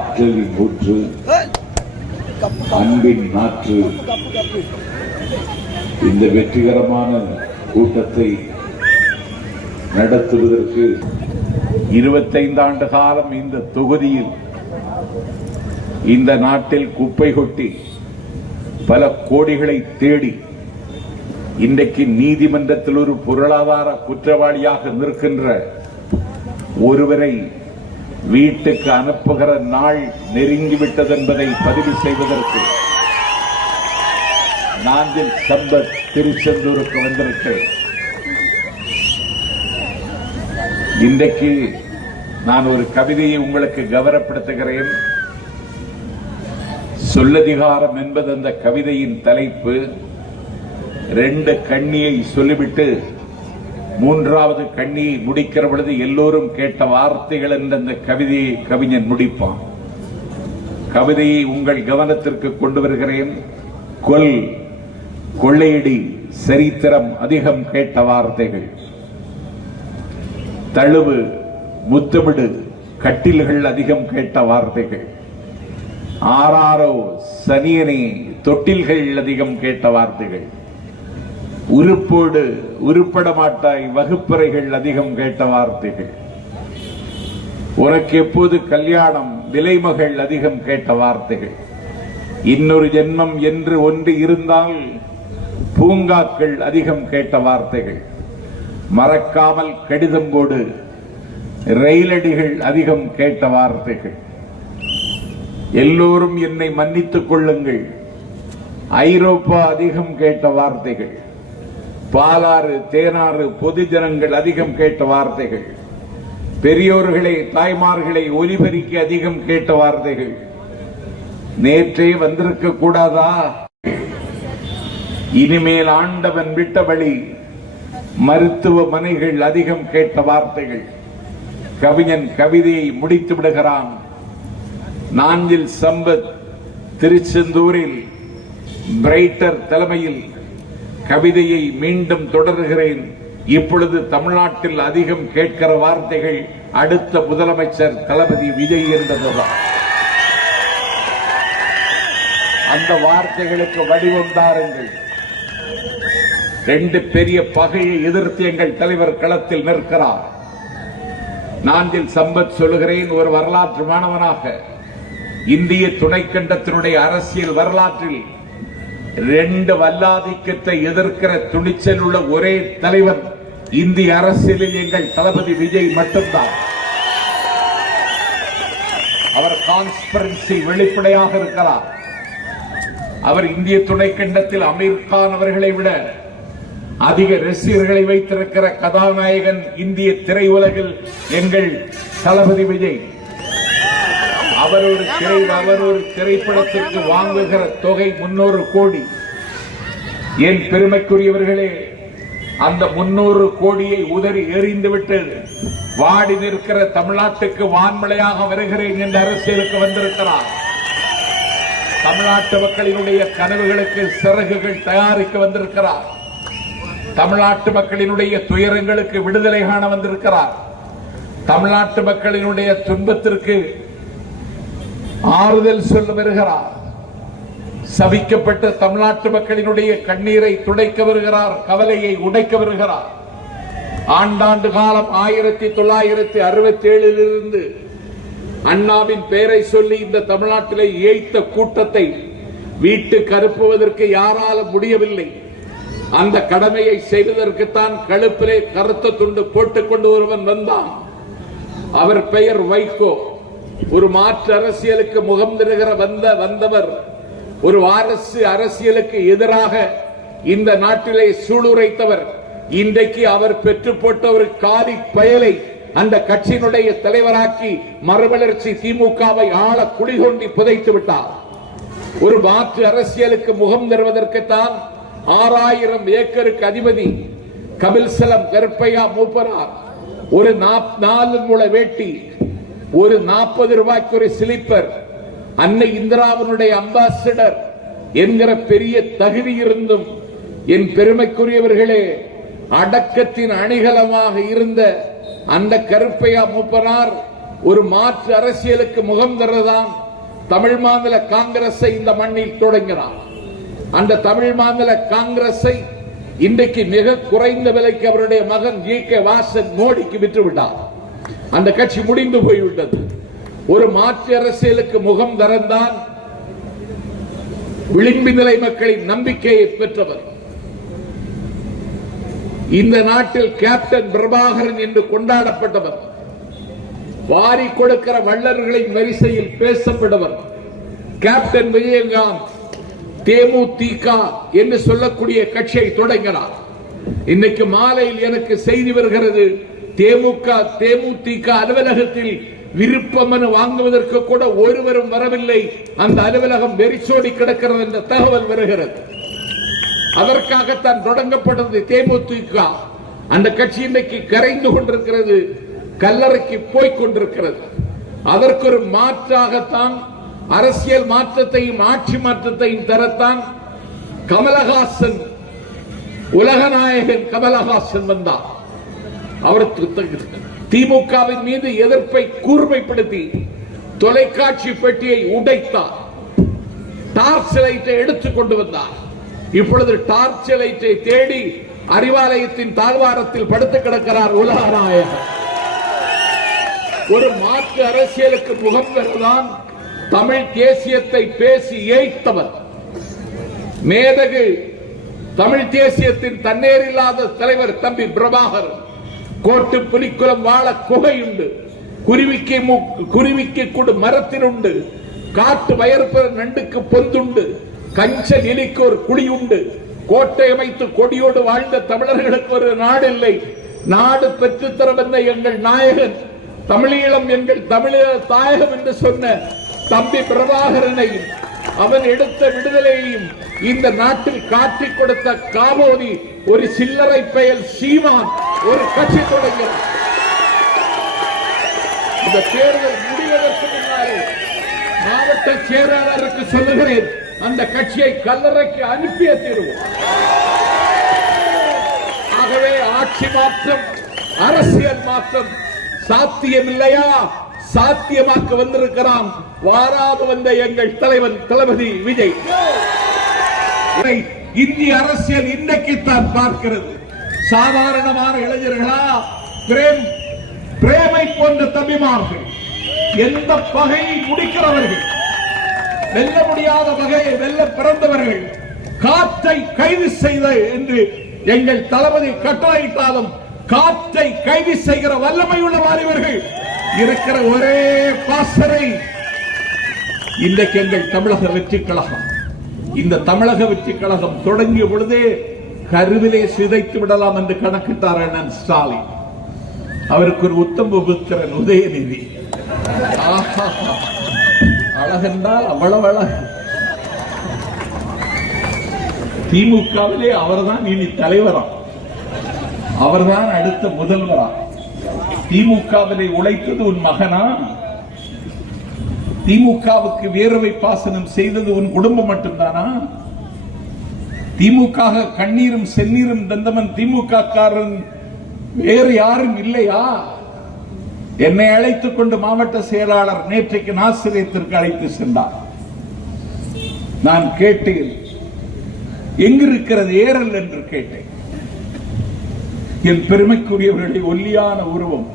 ஆற்றலின் ஊற்று, அன்பின் நாற்று. இந்த வெற்றிகரமான கூட்டத்தை நடத்துவதற்கு 25 ஆண்டு காலம் இந்த தொகுதியில் இந்த நாட்டில் குப்பை கொட்டி பல கோடிகளை தேடி இன்றைக்கு நீதிமன்றத்தில் ஒரு பொருளாதார குற்றவாளியாக நிற்கின்ற ஒருவரை வீட்டுக்கு அனுப்புகிற நாள் நெருங்கிவிட்டது என்பதை பதிவு செய்வதற்கு நாஞ்சில் சம்பத் திருச்செந்தூருக்கு வந்திருக்கிறேன். இன்றைக்கு நான் ஒரு கவிதையை உங்களுக்கு கௌரவப்படுத்துகிறேன். சொல்லதிகாரம் என்பது அந்த கவிதையின் தலைப்பு. 2 கண்ணியை சொல்லிவிட்டு 3வது கண்ணியை முடிக்கிற பொழுது எல்லோரும் கேட்ட வார்த்தைகள் என்ற அந்த கவிதையை கவிஞன் முடிப்பான். கவிதையை உங்கள் கவனத்திற்கு கொண்டு வருகிறேன். கொல், கொள்ளையடி, சரித்திரம் அதிகம் கேட்ட வார்த்தைகள். தழுவு, முத்தமிடு, கட்டில்கள் அதிகம் கேட்ட வார்த்தைகள். ஆராரோ, சனியனே, தொட்டில்கள் அதிகம் கேட்ட வார்த்தைகள். உருப்போடு, உருப்பட மாட்டாய், வகுப்பறைகள் அதிகம் கேட்ட வார்த்தைகள். உனக்கு எப்போது கல்யாணம், விலைமகள் அதிகம் கேட்ட வார்த்தைகள். இன்னொரு ஜென்மம் என்று ஒன்று இருந்தால் பூங்காக்கள் அதிகம் கேட்ட வார்த்தைகள். மறக்காமல் கடிதம் போடு, ரயிலடிகள் அதிகம் கேட்ட வார்த்தைகள். எல்லோரும் என்னை மன்னித்துக் கொள்ளுங்கள், ஐரோப்பா அதிகம் கேட்ட வார்த்தைகள். பாலாறு, தேனாறு, பொதுஜனங்கள் அதிகம் கேட்ட வார்த்தைகள். பெரியோர்களை, தாய்மார்களை ஒலிபெருக்கி அதிகம் கேட்ட வார்த்தைகள். நேற்றே வந்திருக்க கூடாதா? இனிமேல் ஆண்டவன் விட்ட வழி, மருத்துவமனைகள் அதிகம் கேட்ட வார்த்தைகள். கவிஞன் கவிதையை முடித்து விடுகிறான். நாஞ்சில் சம்பத் திருச்செந்தூரில் பிரைட்டர் தலைமையில் கவிதையை மீண்டும் தொடர்கிறேன். இப்பொழுது தமிழ்நாட்டில் அதிகம் கேட்கிற வார்த்தைகள் அடுத்த முதலமைச்சர் தளபதி விஜய் என்பதுதான். அந்த வார்த்தைகளுக்கு வடிவம் தாருங்கள். 2 பெரிய பகையை எதிர்த்து எங்கள் தலைவர் களத்தில் நிற்கிறார். நாஞ்சில் சம்பத் சொல்லுகிறேன், ஒரு வரலாற்று மாணவனாக இந்திய துணைக்கண்டத்தினுடைய அரசியல் வரலாற்றில் 2 வல்லாதிக்கத்தை எதிர்க்கிற துணிச்சல் உள்ள ஒரே தலைவர் இந்திய அரசியலில் எங்கள் தளபதி விஜய் மட்டும்தான். அவர் கான்ஸ்பிரன்சி வெளிப்படையாக இருக்கிறார். அவர் இந்திய துணைக்கண்டத்தில் அமீர் கான் அவர்களை விட அதிக ரசிகர்களை வைத்திருக்கிற கதாநாயகன் இந்திய திரையுலகில் எங்கள் தளபதி விஜய். அவர் ஒரு திரைப்படத்திற்கு வாங்குகிற தொகை 300 கோடி. என் பெருமைக்குரியவர்களே, அந்த 300 கோடியை உதறி எறிந்துவிட்டு வாடி நிற்கிற தமிழ்நாட்டுக்கு வான்மழையாக வருகிறேன் என்ற அரசியலுக்கு வந்திருக்கிறார். தமிழ்நாட்டு மக்களினுடைய கனவுகளுக்கு சிறகுகள் தயாரிக்க வந்திருக்கிறார். தமிழ்நாட்டு மக்களினுடைய துயரங்களுக்கு விடுதலை காண வந்திருக்கிறார். தமிழ்நாட்டு மக்களினுடைய துன்பத்திற்கு ஆறுதல் சொல்ல வருகிறார். சபிக்கப்பட்ட தமிழ்நாட்டு மக்களினுடைய கண்ணீரை துடைக்க வருகிறார், கவலையை உடைக்க வருகிறார். ஆண்டாண்டு காலம் 1967 இருந்து அண்ணாவின் பெயரை சொல்லி இந்த தமிழ்நாட்டிலே ஏய்த்த கூட்டத்தை வீட்டுக்கு அனுப்புவதற்கு யாரால முடியவில்லை. அந்த கடமையை செய்வதற்குத்தான் கழுப்பிலே கருத்த துண்டு போட்டுக் கொண்டு ஒருவன் வந்தான். அவர் பெயர் வைகோ. ஒரு மாற்று அரசியலுக்கு முகம் தருகிற வந்தவர் ஒரு வாரிசு அரசியலுக்கு எதிராக இந்த நாட்டிலே சூளுரைத்தவர். இன்றைக்கு அவர் பெற்று போட்ட ஒரு காலி பயலை அந்த கட்சியினுடைய தலைவராக்கி மறுமலர்ச்சி திமுகவை ஆள குடிகொண்டி புதைத்து விட்டார். ஒரு மாற்று அரசியலுக்கு முகம் தருவதற்குத்தான் 6000 ஏக்கருக்கு அதிபதி கபில்சலம் கருப்பையா மூப்பனார் ஒரு 4 முழ வேட்டி, ஒரு 40 ரூபாய்க்கு ஒரு ஸ்லிப்பர், அன்னை இந்திராவினுடைய அம்பாசிடர் என்கிற பெரிய தகுதி இருந்தும் என் பெருமைக்குரியவர்களே, அடக்கத்தின் அணிகலமாக இருந்த அந்த கருப்பையா மூப்பனார் ஒரு மாற்று அரசியலுக்கு முகம் தரதான் தமிழ் மாநில காங்கிரஸை இந்த மண்ணில் தொடங்கினார். அந்த தமிழ் மாநில காங்கிரஸை இன்றைக்கு மிக குறைந்த விலைக்கு அவருடைய மகன் ஜி.கே. வாசன் மோடிக்கு விற்றுவிட்டார். அந்த கட்சி முடிந்து போய்விட்டது. ஒரு மாற்று அரசியலுக்கு முகம் தரந்தான் விளிம்பு நிலை மக்களின் நம்பிக்கையை பெற்றவர். இந்த நாட்டில் கேப்டன் பிரபாகரன் என்று கொண்டாடப்பட்டவர். வாரி கொடுக்கிற வள்ளல்களின் வரிசையில் பேசப்பட்டவர் கேப்டன் விஜயகாந்த். தேமுதிக என்று சொல்லக்கூடிய கட்சியை தொடங்கினார். இன்னைக்கு மாலையில் எனக்கு செய்தி வருகிறது, தேமுதிக அலுவலகத்தில் விருப்ப மனு வாங்குவதற்கு கூட ஒருவரும் வரவில்லை. அந்த அலுவலகம் வெறிச்சோடி கிடக்கிறது என்ற தகவல் வருகிறது. அதற்காகத்தான் தொடங்கப்பட்டது தேமுதிக. அந்த கட்சி இன்றைக்கு கரைந்து கொண்டிருக்கிறது, கல்லறைக்கு போய்க் கொண்டிருக்கிறது. அதற்கு ஒரு மாற்றாகத்தான் அரசியல் மாற்றத்தையும் ஆட்சி மாற்றத்தையும் தரத்தான் கமலஹாசன், உலகநாயகன் கமலஹாசன் வந்தார். அவர் திமுகவின் மீது எதிர்ப்பை கூர்மைப்படுத்தி தொலைக்காட்சி பெட்டியை உடைத்தார். டார்ச் லைட்டை எடுத்துக் கொண்டு வந்தார். இப்பொழுது டார்ச் லைட்டை தேடி அறிவாலயத்தின் தாழ்வாரத்தில் படுத்து கிடக்கிறார் உலகநாயகன். ஒரு மாற்று அரசியலுக்கு முகம் பெறதான் தமிழ் தேசியத்தை பேசி ஏய்த்தவர் மேதகு தமிழ் தேசியத்தின் தன்னேறில்லாத தலைவர் தம்பி பிரபாகர். கோட்டு புலிக்குளம் வாழ குகையுண்டு, குருவிக்கு கூடு மரத்தில் உண்டு, காட்டு வயற்பெற நண்டுக்கு பொந்துண்டு, கஞ்ச எலிக்கு ஒரு குடியுண்டு, கோட்டை அமைத்து கொடியோடு வாழ்ந்த தமிழர்களுக்கு ஒரு நாடு இல்லை. நாடு பெற்றுத்தர வந்த எங்கள் நாயகன், தமிழீழம் எங்கள் தமிழீழ தாயகம் என்று சொன்ன தம்பி பிரபாகரனையும் அவன் எடுத்த விடுதலையையும் இந்த நாட்டில் காட்டிக் கொடுத்த காமோதி ஒரு சில்லறை பெயர் சீமான் ஒரு கட்சி தொடங்கிறார். இந்த தேர்தல் முடிவதற்கு முன்னாலே மாவட்ட செயலாளருக்கு சொல்லுகிறேன், அந்த கட்சியை கல்லறைக்கு அனுப்பிய தீர்வோம். ஆகவே ஆட்சி மாற்றம், அரசியல் மாற்றம் சாத்தியமில்லையா? சாத்தியமாக்க வந்திருக்கிறான் வாராது வந்த எங்கள் தலைவன் தளபதி விஜய். இந்திய அரசியல் இன்றைக்குத்தான் பார்க்கிறது. சாதாரணமான இளைஞர்களா, பிரேமை போன்ற தம்பிமார்கள், எந்த பகையை முடிக்கிறவர்கள், வெல்ல முடியாத வகையை வெல்ல பிறந்தவர்கள், காற்றை கைது செய்த என்று எங்கள் தளபதி கட்டளையிட்டாலும் காற்றை கைது செய்கிற வல்லமை உள்ள வாலிபர்கள் இருக்கிற ஒரே பாசறை இன்றைக்கு எங்கள் தமிழக வெற்றி கழகம். இந்த தமிழக வெற்றி கழகம் தொடங்கிய பொழுதே கருவிலே சிதைத்து விடலாம் என்று கணக்கிட்டார் அண்ணன் ஸ்டாலின். அவருக்கு ஒரு உத்தம புத்திரன் உதயநிதி. அழகென்றால் அவ்வளவு அழகு. திமுகவிலே அவர்தான் இனி தலைவரா, அவர்தான் அடுத்த முதல்வரா. திமுகவிலே உழைத்தது உன் மகனா? திமுகவுக்கு வேர்வை பாசனம் செய்தது உன் குடும்பம் மட்டும்தானா? திமுக கண்ணீரும் செந்நீரும் தந்தவன் திமுக காரன் வேறு யாரும் இல்லையா? என்னை அழைத்துக் கொண்டு மாவட்ட செயலாளர் நேற்றைக்கு நாசிரியத்திற்கு அழைத்து சென்றார். நான் கேட்டேன், எங்கிருக்கிறது ஏரல் என்று கேட்டேன். என் பெருமைக்குரியவர்களுடைய ஒல்லியான உருவம்